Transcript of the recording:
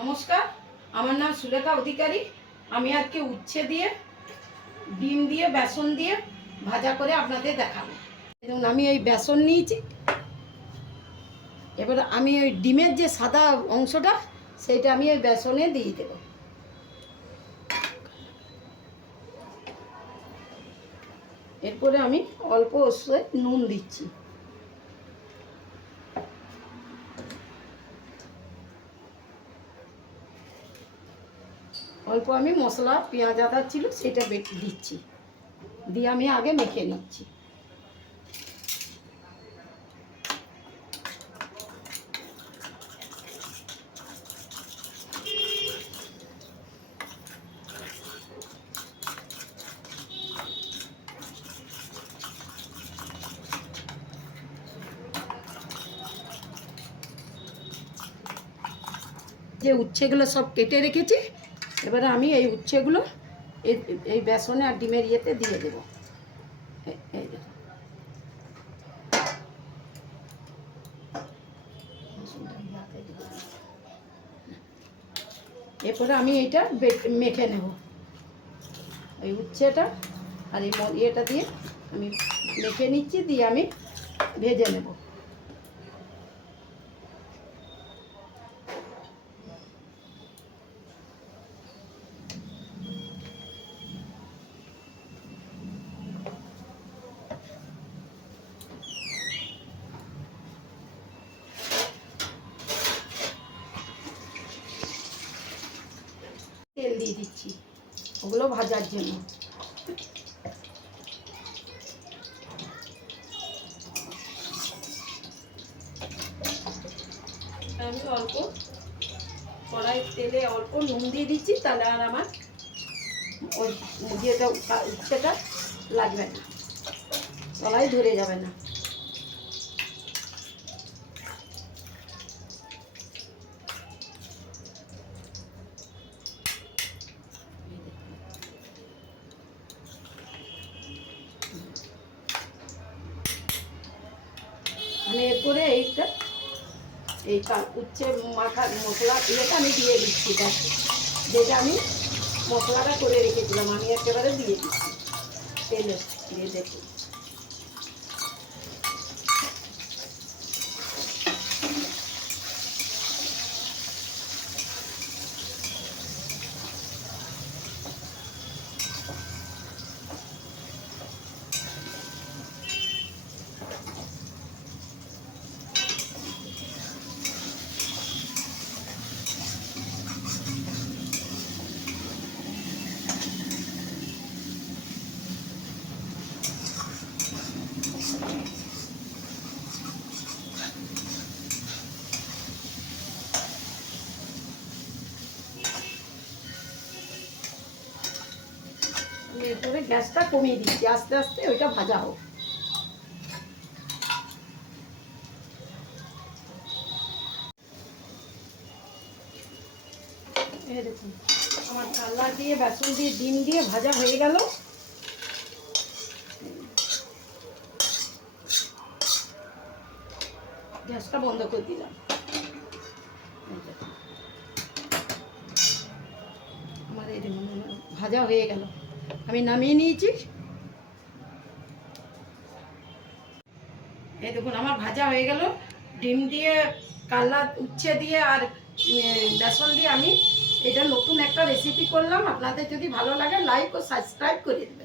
নমস্কার, আমার নাম সুলেখা অধিকারী। আমি আজকে উচ্ছে দিয়ে ডিম দিয়ে বেসন দিয়ে ভাজা করে আপনাদের দেখাবো। এবং আমি এই বেসন নিয়েছি, এবার আমি ওই ডিমের যে সাদা অংশটা সেইটা আমি ওই বেসনে দিয়ে দেব। এরপরে আমি অল্প ওষুধে নুন দিচ্ছি। অল্প আমি মশলা পেঁয়াজ আদা ছিল সেটা বেটে দিচ্ছি, দিয়ে আমি আগে মেখে নিচ্ছি। যে উচ্ছেগুলো সব কেটে রেখেছি, এবারে আমি এই উচ্ছেগুলো এই বেসনে আর ডিমের ইয়েতে দিয়ে দেবো। এরপরে আমি এইটা মেখে নেব, এই উচ্ছেটা আর এই ইয়েটা দিয়ে আমি মেখে নিচ্ছি, দিয়ে আমি ভেজে নেব। তেল দিয়ে দিচ্ছি ওগুলো ভাজার জন্য। আমি অল্প কড়াইয়ের তেলে অল্প নুন দিয়ে দিচ্ছি, তাহলে আর আমার ওই ইয়েটা উচ্ছেটা লাগবে না, তলায় ধরে যাবে না। আমি এরপরে এইটা এই উচ্ছে মাখা মশলা ইয়েটা আমি দিয়ে দিচ্ছি, যেটা আমি মশলাটা করে রেখেছিলাম আমি একেবারে দিয়ে দিচ্ছি তেলে দিয়ে দেখুন। এরপরে গ্যাসটা কমিয়ে দিচ্ছি, আস্তে আস্তে ওইটা ভাজা হোক। এই দেখুন আমার কাল্লা দিয়ে বেসন দিয়ে ডিম দিয়ে ভাজা হয়ে গেল। গ্যাসটা বন্ধ করে দিলাম। আমার এই দেখুন ভাজা হয়ে গেল, আমি নামিয়ে নিয়েছি। এই দেখুন আমার ভাজা হয়ে গেল, ডিম দিয়ে কাল্লা উচ্ছে দিয়ে আর বেসন দিয়ে আমি এটা নতুন একটা রেসিপি করলাম। আপনাদের যদি ভালো লাগে লাইক ও সাবস্ক্রাইব করে দেবেন।